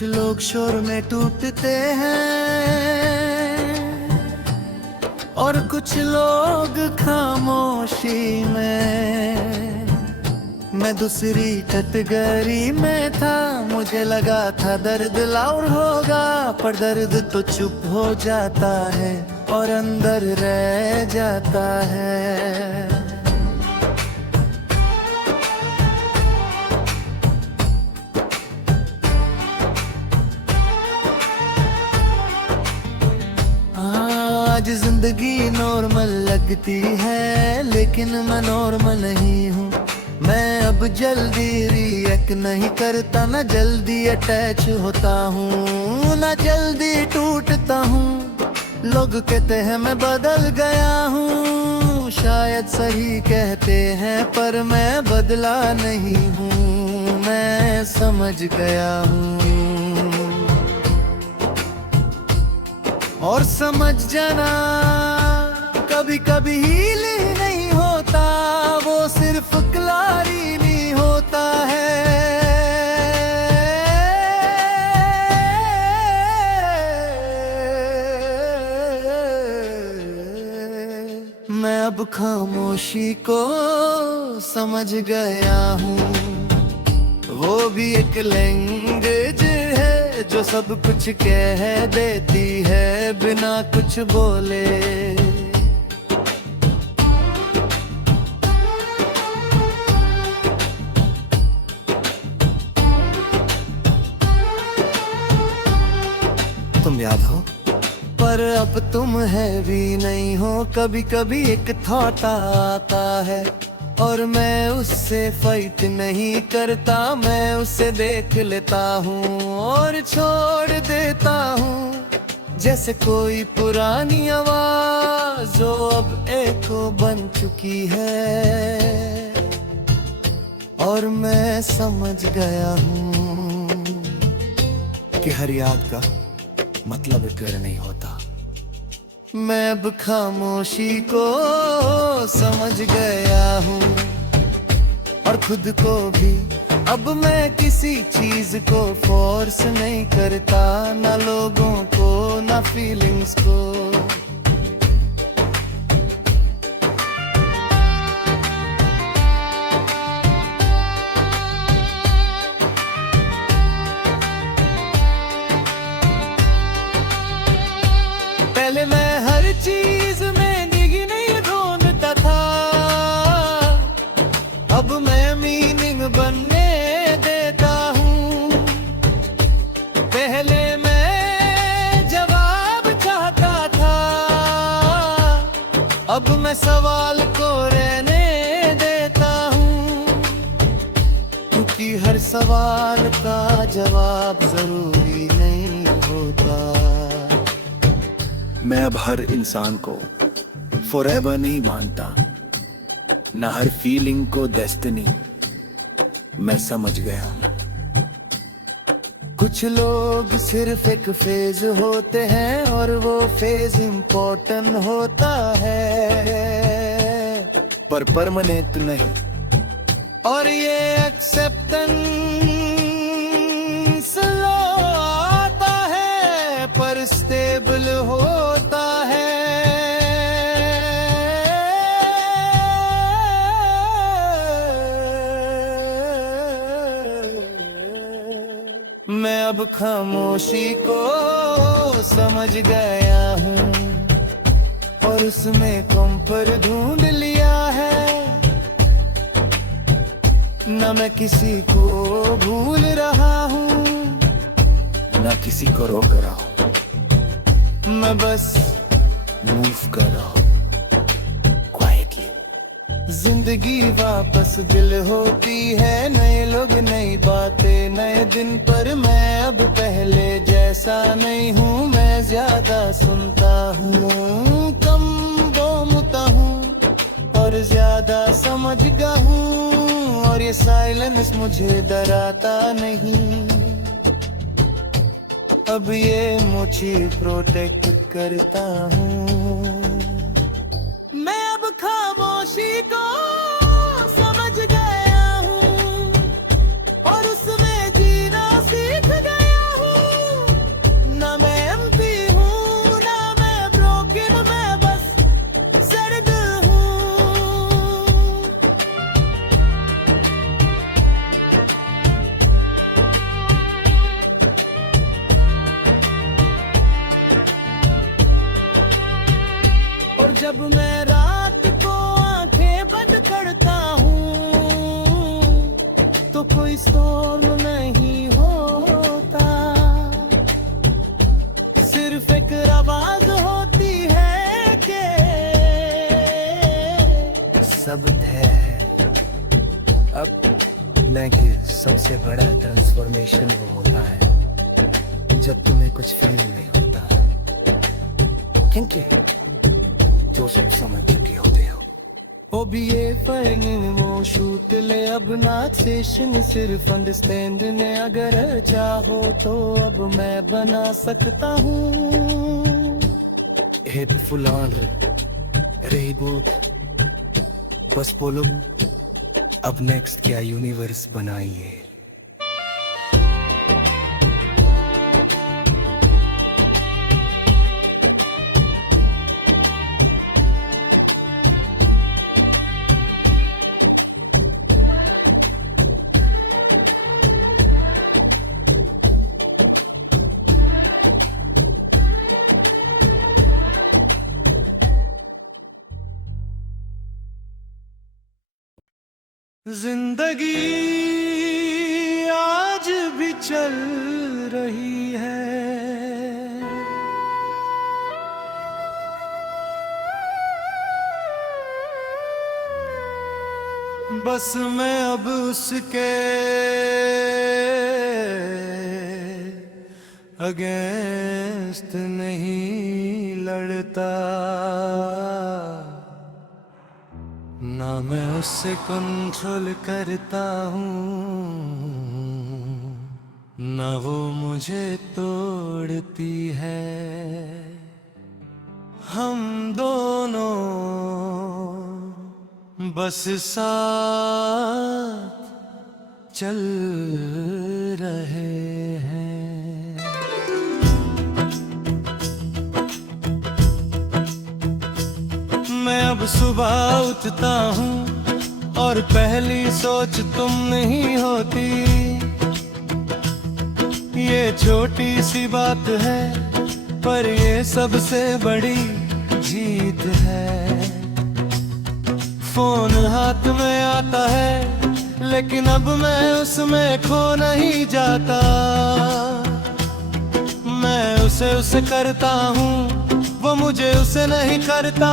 कुछ लोग शोर में टूटते हैं और कुछ लोग खामोशी में। मैं दूसरी कैटेगरी में था, मुझे लगा था दर्द लाउड होगा, पर दर्द तो चुप हो जाता है और अंदर रह जाता है। आज जिंदगी नॉर्मल लगती है, लेकिन मैं नॉर्मल नहीं हूँ। मैं अब जल्दी रिएक्ट नहीं करता, ना जल्दी अटैच होता हूँ, ना जल्दी टूटता हूँ। लोग कहते हैं मैं बदल गया हूँ, शायद सही कहते हैं, पर मैं बदला नहीं हूँ। मैं समझ गया हूँ और समझ जाना कभी कभी हील ही नहीं होता, वो सिर्फ क्लैरिटी होता है। मैं अब खामोशी को समझ गया हूँ, वो भी एक लैंग्वेज है जो सब कुछ कह देती है बिना कुछ बोले। तुम याद हो, पर अब तुम है भी नहीं हो। कभी कभी एक थॉट आता है और मैं उससे फाइट नहीं करता, मैं उसे देख लेता हूँ और छोड़ देता हूँ। जैसे कोई पुरानी आवाज जो अब एको बन चुकी है, और मैं समझ गया हूँ कि हर याद का मतलब इतना नहीं होता। मैं अब खामोशी को समझ गया हूँ और खुद को भी। अब मैं किसी चीज को फोर्स नहीं करता, ना लोगों को ना फीलिंग्स को। पहले मैं हर चीज में निगी नहीं ढूंढता था, अब मैं मीनिंग बनने देता हूँ। पहले मैं जवाब चाहता था, अब मैं सवाल को रहने देता हूँ, क्योंकि हर सवाल का जवाब जरूरी नहीं होता। मैं अब हर इंसान को फॉरएवर नहीं मानता, ना हर फीलिंग को डेस्टिनी। मैं समझ गया। कुछ लोग सिर्फ एक फेज होते हैं और वो फेज इम्पोर्टेंट होता है, पर परमानेंट नहीं। और ये एक्सेप्टेंस आता है पर स्टेबल होता है। मैं अब खामोशी को समझ गया हूँ और उसमें कंफर्ट ढूंढ लिया है। न मैं किसी को भूल रहा हूँ, ना किसी को रोक रहा हूँ, मैं बस मूव कर रहा हूँ क्वाइटली। जिंदगी वापस दिल होती है, नए लोग नई बातें नए दिन, पर मैं अब पहले जैसा नहीं हूँ। मैं ज्यादा सुनता हूँ, कम बोलता हूँ और ज्यादा समझता हूँ, और ये साइलेंस मुझे डराता नहीं। अब ये मुझे प्रोटेक्ट करता हूँ। मैं अब खामोशी को समझ गया हूँ और उसमें जीना सीख गया हूँ। अब नहीं कि सबसे बड़ा ट्रांसफॉर्मेशन वो होता है जब तुम्हें कुछ फील नहीं होता, क्योंकि जो सब समझ चुके होते हो। ओ भी ये फैन वो शूट ले अब ना सेशन सिर्फ अंडरस्टैंड ने, अगर चाहो तो अब मैं बना सकता हूँ। हिट फुल ऑन रीबूट, बस बोलो अब नेक्स्ट क्या यूनिवर्स बनाइए। जिंदगी आज भी चल रही है, बस मैं अब उसके अगेंस्ट नहीं लड़ता, ना मैं उससे कंट्रोल करता हूँ, ना वो मुझे तोड़ती है। हम दोनों बस साथ चल रहे हैं। मैं अब सुबह उठता हूँ और पहली सोच तुम नहीं होती, ये छोटी सी बात है पर ये सबसे बड़ी जीत है। फोन हाथ में आता है लेकिन अब मैं उसमें खो नहीं जाता, मैं उसे करता हूँ, वो मुझे उसे नहीं करता,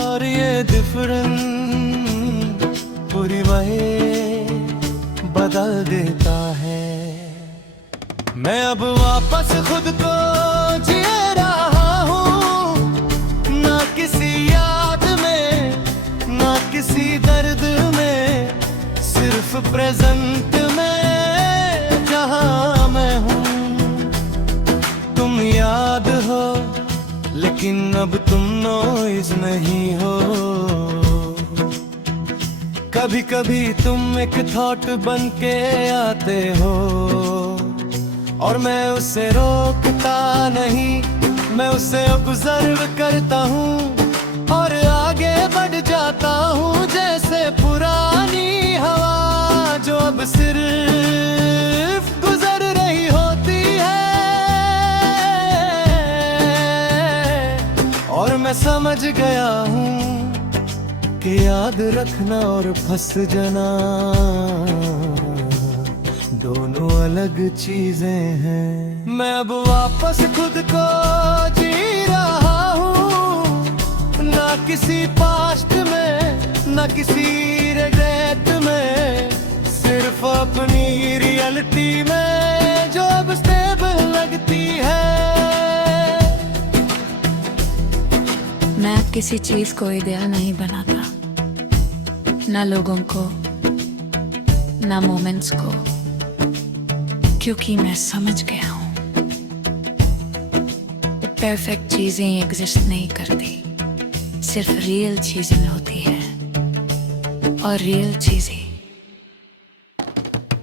और ये डिफरेंस पूरी वही बदल देता है। मैं अब वापस खुद को जी रहा हूँ, ना किसी याद में ना किसी दर्द में, सिर्फ प्रेजेंट में जहाँ मैं हूँ। तुम याद हो लेकिन अब तुम नॉइज नहीं हो, कभी कभी तुम एक थॉट बन के आते हो, और मैं उसे रोकता नहीं, मैं उसे ऑब्जर्व करता हूँ और आगे बढ़ जाता हूँ, जैसे पुरानी हवा जो अब सिर्फ गुजर रही होती है। और मैं समझ गया हूँ कि याद रखना और फंस जाना दोनों अलग चीजें हैं। मैं अब वापस खुद को जी रहा हूँ, ना किसी पास्ट में ना किसी रिग्रेट में, सिर्फ अपनी रियलिटी में जो अब स्टेबल लगती है। मैं अब किसी चीज को आइडियल नहीं बनाता, ना लोगों को ना मोमेंट्स को, क्योंकि मैं समझ गया हूँ परफेक्ट चीजें एग्जिस्ट नहीं करती, सिर्फ रियल चीजें होती हैं, और रियल चीजें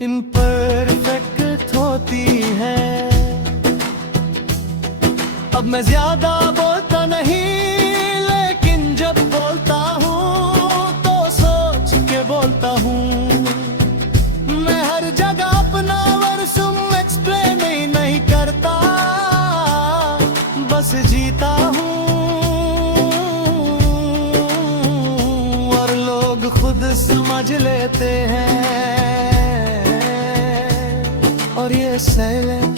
इम्परफेक्ट होती है। अब मैं ज्यादा बोलता नहीं, लेकिन जब बोलता हूँ तो सोच के बोलता हूँ। मैं हर जगह अपना वर्सुम एक्सप्लेन नहीं करता, बस जीता हूँ, और लोग खुद समझ लेते हैं, और ये साइलेंस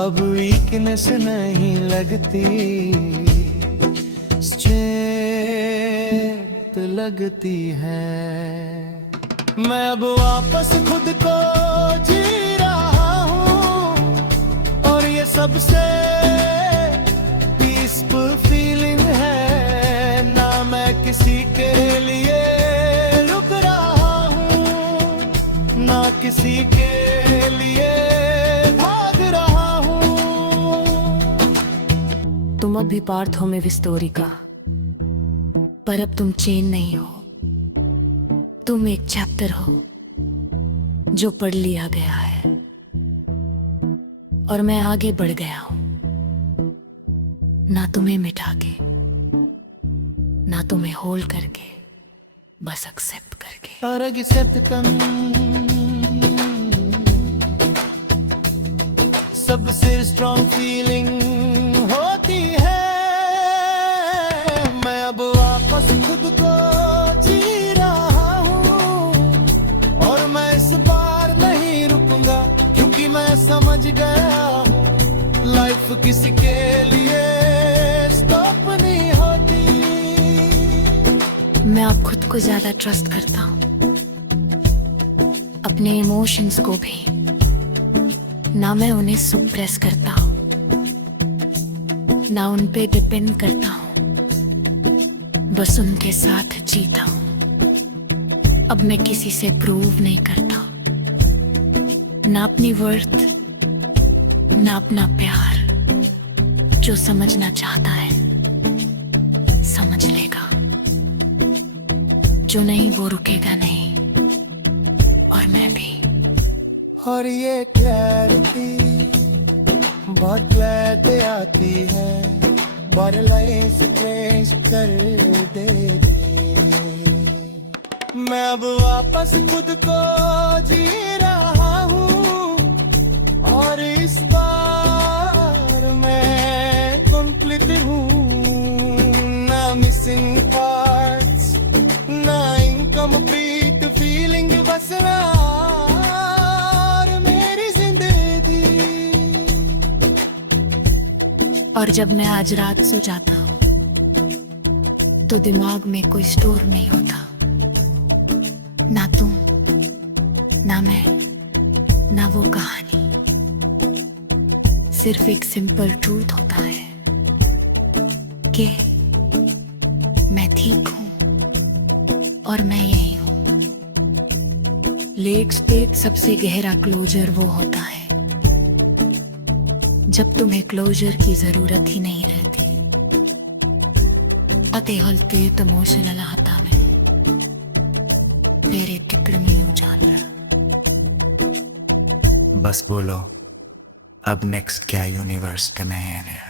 अब वीकनेस नहीं लगती, स्ट्रेंथ लगती है। मैं अब वापस खुद को जी रहा हूँ और ये सबसे पीसफुल फीलिंग है। ना मैं किसी के लिए रुक रहा हूँ, ना किसी के लिए भाग रहा हूँ। तुम अभी पार्ट हो मेरी स्टोरी का, पर अब तुम चेन नहीं हो। तुम एक चैप्टर हो जो पढ़ लिया गया है और मैं आगे बढ़ गया हूं, ना तुम्हें मिटा के, ना तुम्हें होल्ड करके, बस एक्सेप्ट करके। और एक्सेप्ट सबसे स्ट्रॉन्ग फीलिंग होती है। मैं अब वापस खुद को जी रहा हूँ और मैं इस बार नहीं रुकूंगा, क्योंकि मैं समझ गया हूँ लाइफ किसी के लिए स्टॉप नहीं होती। मैं अब खुद को ज्यादा ट्रस्ट करता हूँ, अपने इमोशंस को भी। ना मैं उन्हें सुप्रेस करता हूँ, ना उन पे डिपेंड करता हूँ, बस उनके साथ जीता हूँ। अब मैं किसी से प्रूव नहीं करता, ना अपनी वर्थ, ना अपना प्यार। जो समझना चाहता है समझ लेगा, जो नहीं वो रुकेगा नहीं, और मैं भी। और ये क्लैरिटी बहुत क्लैरिटी आती है, बॉर्डरलाइन से क्रैश कर देते। मैं अब वापस खुद को जी रहा हूँ और इस बार मैं कंप्लीट हूँ। ना मिसिंग पार्ट्स, ना इनकम्प्लीट फीलिंग, बस ना और जब मैं आज रात सो जाता हूँ तो दिमाग में कोई स्टोर नहीं होता, ना तुम, ना मैं, ना वो कहानी। सिर्फ एक सिंपल ट्रूथ होता है कि मैं ठीक हूँ और मैं यही हूँ। लेक स्टेट सबसे गहरा क्लोजर वो होता है जब तुम्हें क्लोजर की जरूरत ही नहीं रहती। अते हलते इमोशनल आता में तेरे टिकड़ में जानना। बस बोलो अब नेक्स्ट क्या यूनिवर्स का नया है।